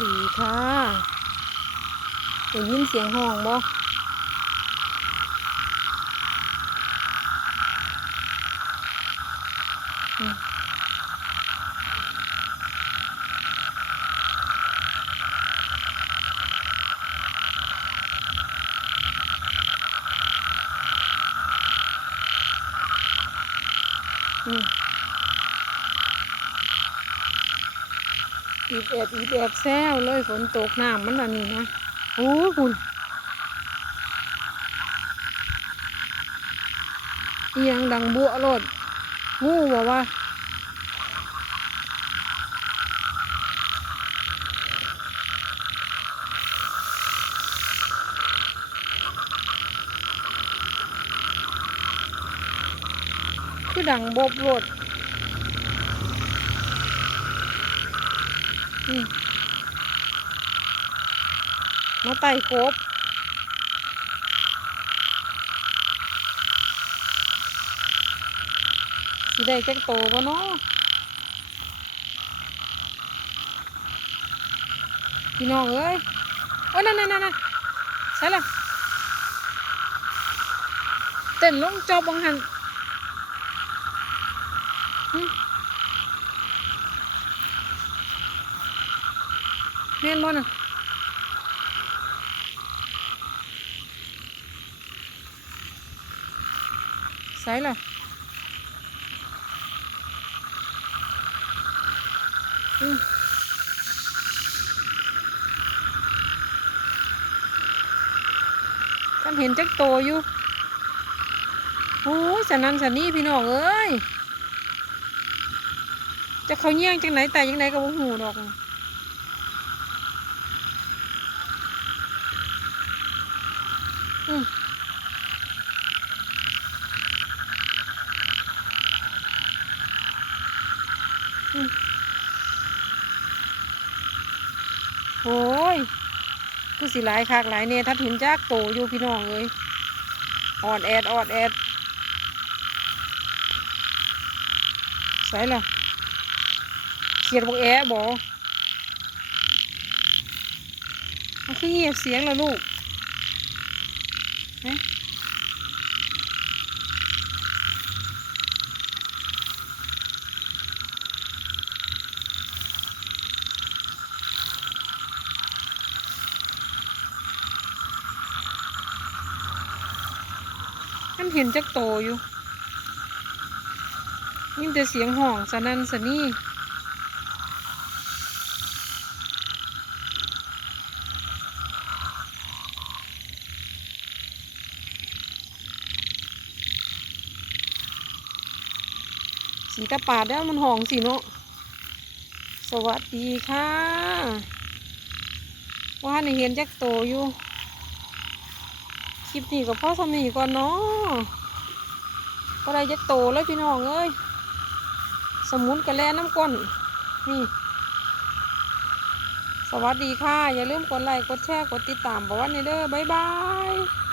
ดีค่ะได้ยินเสียงห้องบ่อืม อีบแอบอีบแอบแซวเลยฝนตกน้ำมันอันนี้นะโอ้คุณอียังดังบัวโลดงูบอกว่าคือดังบบโลดอื มาไต่กบสิได้จักโตบ่เนาะพี่น้องเอ้ยโอ้ยนั่นนั่นนั่นใช่ละเต้นลงจอบบังหัน ม่นบ่น่ะใส่ล่ะอืมกันเห็นจักโตอยู่โอ้ยสันนันสันนี่พี่น้องเอ้ยจะเขาเยี่ยงจังไหนแต่ยังไงก็บ่หูดอก อืมอืม โอ้ยคือสิหลายคักหลายเนี่ยทัดเห็นจากโตอยู่พี่น้องเอ้ยออดแอดออดแอดใส่ละเขียดบอกแอะบอมันคือเงียบเสียงแล้วลูก มันเห็นจักโตอยู่ยิ่งแต่เสียงห่องสนั่นสนี่ สีตาปาดแล้วมันห่องสิเนาะสวัสดีค่ะ ว่าในเห็นจักโตอยู่ คลิปนี้กับพ่อสมีก่อนเนาะก็ได้จักโตเลยพี่น้องเอ้ย สมุนกระแลน้ำก้นนี่ สวัสดีค่ะ อย่าลืมกดไลค์ กดแชร์ กดติดตามบอกว่าในเด้อบ๊ายบาย